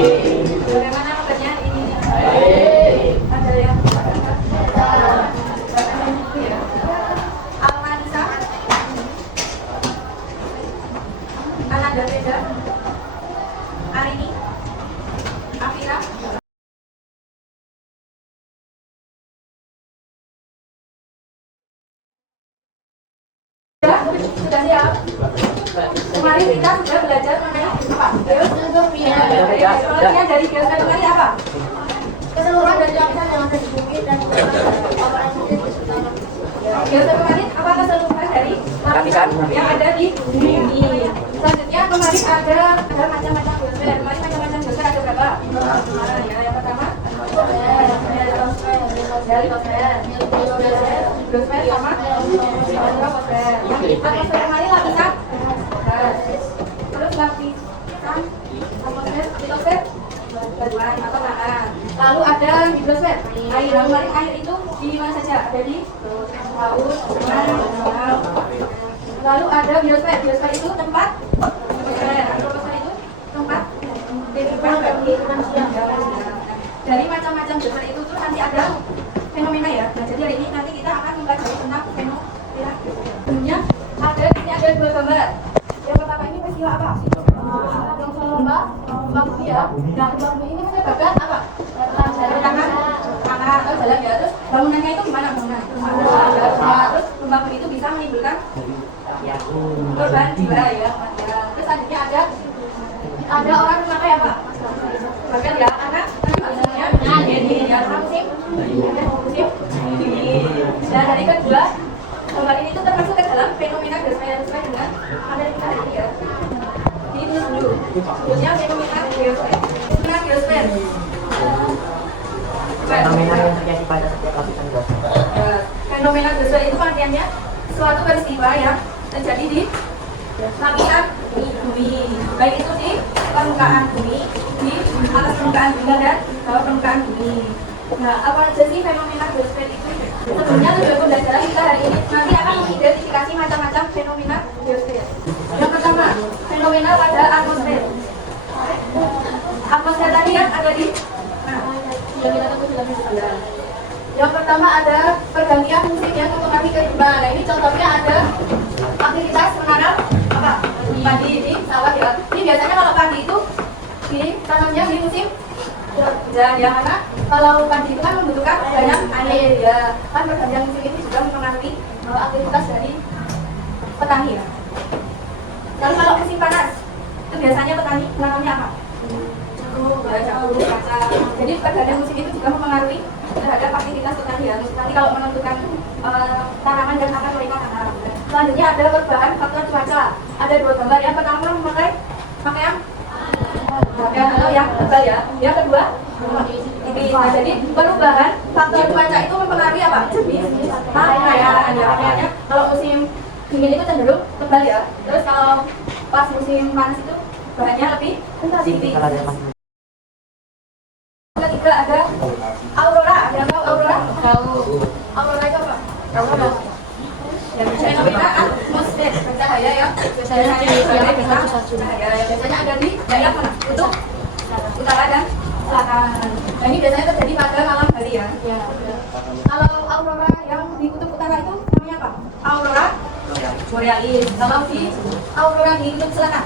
Bagaimana kabarnya ini? Ada yang Almansa, Ananda Beda, Arini, Afira. Sudah siap? Kemarin kita sudah belajar mengenai apa? Soalnya dari geometri apa? Keseluruhan dari lapisan yang ada di bumi dan geometri apa keseluruhan dari lapisan yang ada di bumi. Selanjutnya kemarin ada macam-macam geometri. Kemarin macam-macam geometri ada berapa? Ya, yang pertama geometri sama atmosfer. Atmosfer kemarin lapisan. Terus lapisan atmosfer, litosfer, batuan atau tanah. Lalu ada hidrosfer, air. Kemarin air itu di mana saja? Ada di laut, danau. Lalu ada biosfer. Biosfer itu tempat atmosfer itu tempat kehidupan bagi manusia. Dari macam-macam biosfer itu tuh nanti ada fenomena ya. Nah, jadi hari ini nanti kita akan mempelajari tentang fenomena. Sebelumnya ini ada dua gambar. Yang pertama ini peristiwa apa? Yang lomba bumi ya. Nah, bumi ini menyebabkan apa? Tanah atau jalan ya. Terus bangunannya itu gimana bangunan? Terus lomba bumi itu bisa menimbulkan korban jiwa ya. Terus selanjutnya ada orang memakai apa? Bahkan ya anak maksudnya jadi ya musim dan hari kedua gambar ini itu termasuk ke dalam fenomena geosfer sesuai dengan ada kita hari ini ya. Ini dulu sebutnya fenomena geosfer. Fenomena geosfer fenomena yang terjadi pada setiap lapisan geosfer. Fenomena geosfer itu artinya suatu peristiwa yang terjadi di lapisan bumi, baik itu di permukaan bumi, di atas permukaan bumi dan bawah permukaan bumi. Nah, apa aja sih fenomena geosfer itu? Sebelumnya tujuan pembelajaran kita hari ini nanti akan mengidentifikasi macam-macam fenomena geosfer. Yang pertama, fenomena pada atmosfer. Atmosfer tadi yang ada di yang pertama ada pergantian musim yang mempengaruhi kehidupan. Nah, ini contohnya ada aktivitas menanam apa? Padi di sawah ya. Ini biasanya kalau padi itu ditanamnya di musim hujan ya, karena kalau padi itu kan membutuhkan banyak air ya. Kan pergantian musim itu juga mempengaruhi aktivitas dari petani ya. Lalu kalau musim panas itu biasanya petani menanamnya apa? Jagung, kacang. Jadi pergantian musim itu juga mempengaruhi terhadap aktivitas petani ya. Nanti kalau menentukan tanaman dan akan mereka tanam. Selanjutnya ada perubahan faktor cuaca. Ada dua gambar. Yang pertama memakai pakaian yang tebal ya. Yang kedua tipis. Nah, jadi perubahan faktor cuaca itu mempengaruhi apa? Pakaian ya. Pakaiannya kalau musim dingin itu cenderung tebal ya. Terus kalau pas musim panas itu bahannya lebih tipis. Ketiga ada aurora. Ada yang tahu aurora? Tahu. Aurora itu apa? Aurora. Fenomena atmosfer bercahaya ya. Biasanya ada di daerah mana? Kutub utara dan selatan. Nah, ini biasanya terjadi pada malam hari ya. Kalau aurora yang di kutub utara itu namanya apa? Aurora borealis. Kalau di aurora di kutub selatan?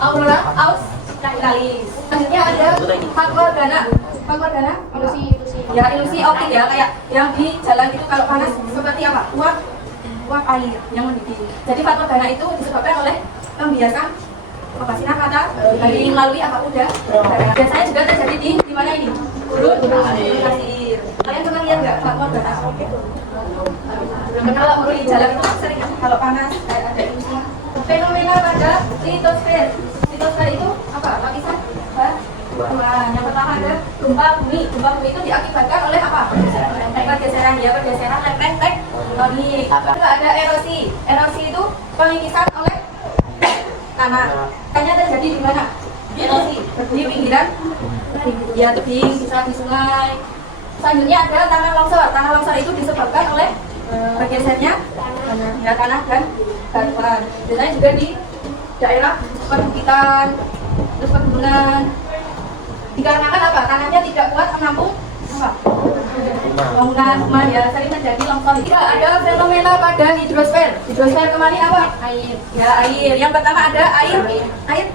Aurora australis. Selanjutnya ada fakordana. Fakordana ya, ilusi optik ya, kayak yang di jalan itu kalau panas seperti apa? Uap air yang mendidih. Jadi fakordana itu disebabkan oleh pembiasan sinar mata dari melalui apa udara. Biasanya juga terjadi di mana ini? Gurun pasir. Kalian pernah lihat nggak fakordana? Kalau di jalan itu sering kalau panas ada ilusi. Fenomena pada litosfer. Litosfer itu apa? Lapisan batuan. Yang pertama ada gempa bumi. Gempa bumi itu diakibatkan oleh apa? Pergeseran ya, pergeseran lereng tektonik. Juga ada erosi. Erosi itu pengikisan oleh tanah. Hanya terjadi di mana? Erosi di pinggiran ya, tebing, bisa di sungai. Selanjutnya ada tanah longsor. Tanah longsor itu disebabkan oleh bergesernya tanah dan batuan. Biasanya juga di daerah perbukitan Terus pegunungan dikarenakan apa? Tanahnya tidak kuat menampung apa? Bangunan rumah ya sering terjadi longsor. Tidak ada fenomena pada hidrosfer. Hidrosfer kemarin apa? Air. Ya air. Yang pertama ada air. Air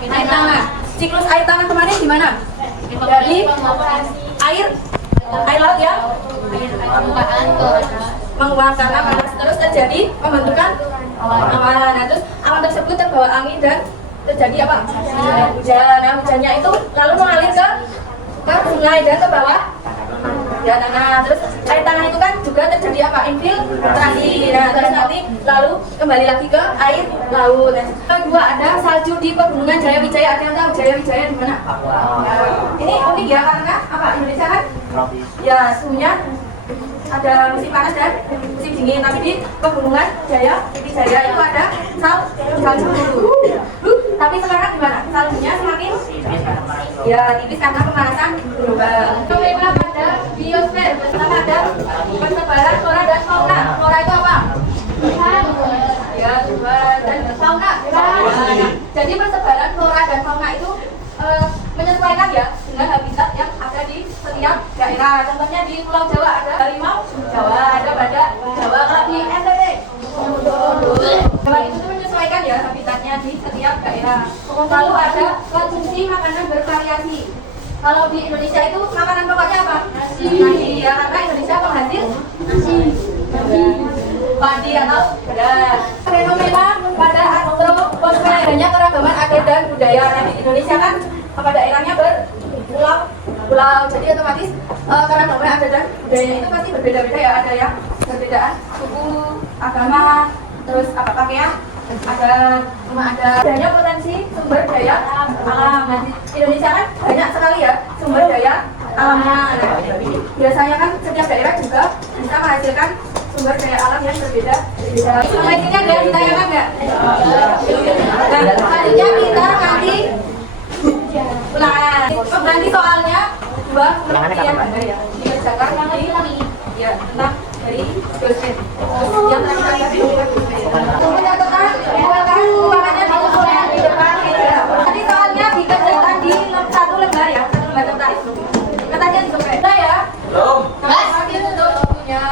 tanah. Siklus air tanah kemarin gimana? Dari air laut ya. Menguap karena panas, terus terjadi pembentukan awan. Nah, terus awan tersebut terbawa angin dan terjadi apa? Hujan. Nah, hujannya itu lalu mengalir ke sungai dan ke bawah ya tanah. Terus air tanah itu kan juga terjadi apa? Infiltrasi. Nah, terus nanti lalu kembali lagi ke air laut. Nah, kedua ada salju di pegunungan Jayawijaya. Ada yang tahu Jayawijaya di mana? Ini unik ya karena apa? Indonesia kan ya suhunya ada musim panas dan musim dingin, tapi di pegunungan Jayawijaya itu ada salju dulu. Tapi sekarang gimana? Saljunya semakin ya tipis karena pemanasan global. Fenomena pada biosfer. Pertama ada persebaran flora dan fauna. Flora itu apa? Ya, Tuhan. Dan fauna. Jadi persebaran flora dan fauna itu menyesuaikan ya dengan habitat yang ada di setiap daerah. Contohnya di Pulau Jawa ada harimau Jawa, ada badak Jawa. Kalau di NTT itu menyesuaikan ya habitatnya di setiap daerah. Lalu ada konsumsi makanan bervariasi. Kalau di Indonesia itu makanan pokoknya apa? Nasi. Ya, karena Indonesia penghasil nasi. Padi atau beras. Fenomena pada antroposfer adanya keragaman adat dan budaya. Nah, di Indonesia kan apa daerahnya berpulau, jadi otomatis keragaman adat dan budayanya itu pasti berbeda-beda ya. Ada yang perbedaan suku, agama, terus apa pakaian, ada rumah ada. Adanya potensi sumber daya alam. Nah, di Indonesia kan banyak sekali ya sumber daya alamnya. Nah, biasanya kan setiap daerah juga bisa menghasilkan sumber daya alam yang berbeda. Sampai sini ada yang ditanyakan nggak? Nah, selanjutnya kita nanti ulangan. Nanti soalnya dua yang ada ya dikerjakan di ya tentang dari dosen. Yang terakhir tunggu catatan, ulangannya di depan meja. Nanti soalnya dikerjakan di satu lembar ya, satu lembar kertas. Kertasnya disobek. Nah ya. Belum. Nanti untuk bukunya.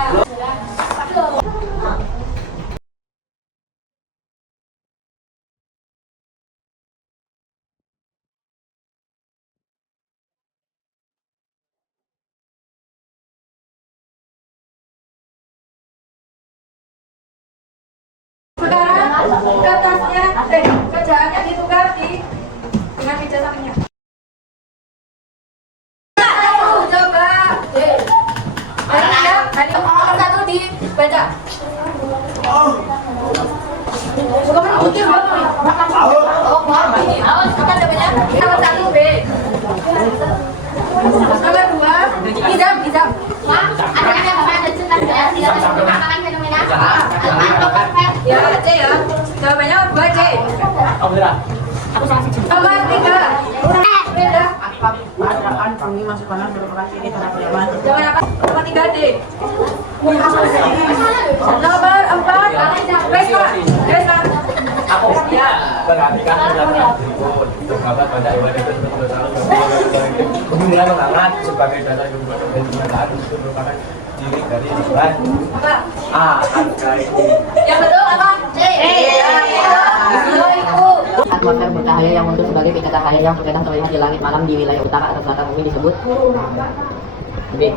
Sekarang kertasnya, kerjaannya ditukar dengan meja sampingnya. Coba, dari nomor satu dibaca. Bukan putih, apa namanya? Nomor satu B. Nomor dua, hijab. Ada bapak ada cerita tidak mengatakan fenomena Ya, C ya. Jawabannya nomor 2 C. Nomor 3. Beda. Keadaan bumi masuk panas merupakan ini terhadap zaman. Jawaban apa? Nomor 3 D. Nomor 4 Vespa. Ya. Perhatikan terdapat pada hewan itu hubungan hangat sebagai dasar kebenaran itu merupakan ciri dari hewan. Apa? A. Harga ini. Yang betul apa? C. Atmosfer bercahaya yang muncul sebagai bingkai cahaya yang berbeda terlihat di langit malam di wilayah utara atau selatan bumi disebut B.